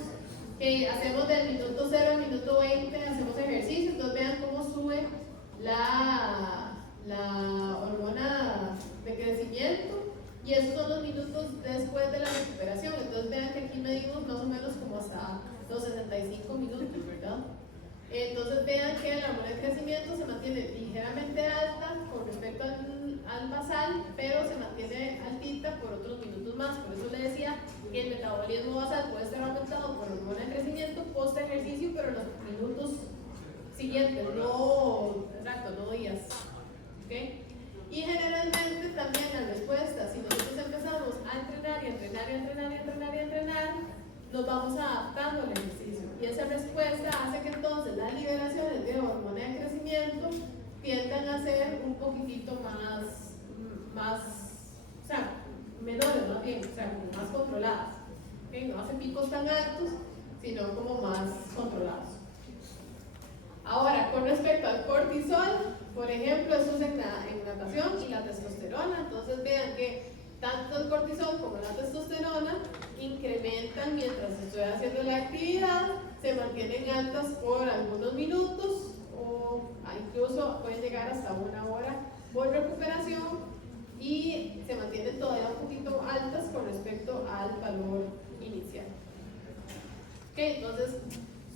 que hacemos del minuto 0 al minuto 20, hacemos ejercicio. Entonces, vean cómo sube la hormona de crecimiento. Y esos son los minutos después de la recuperación. Entonces, vean que aquí medimos más o menos como hasta los 65 minutos, ¿verdad? Entonces vean que la hormona de crecimiento se mantiene ligeramente alta con respecto al basal, pero se mantiene altita por otros minutos más. Por eso le decía que el metabolismo basal puede ser aumentado por hormona de crecimiento post ejercicio, pero en los minutos siguientes, no días. ¿Okay? Y generalmente también la respuesta, si nosotros empezamos a entrenar y entrenar y entrenar y entrenar y entrenar, nos vamos adaptando al ejercicio. Y esa respuesta hace que entonces las liberaciones de hormona de crecimiento tiendan a ser un poquitito más, o sea, menores más bien, o sea, como más controladas. ¿Okay? No hace picos tan altos, sino como más controlados. Ahora, con respecto al cortisol, por ejemplo, eso es en natación y la testosterona. Entonces vean que tanto el cortisol como la testosterona incrementan mientras estoy haciendo la actividad, se mantienen altas por algunos minutos o incluso pueden llegar hasta 1 hora por recuperación y se mantienen todavía un poquito altas con respecto al valor inicial. Okay, entonces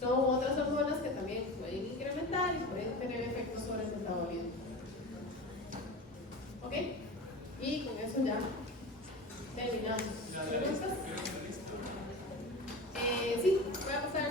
son otras hormonas que también pueden incrementar y pueden tener efectos sobre el metabolismo. ¿Ok? Y con eso ya terminamos. ¿Preguntas? Sí, voy a pasar.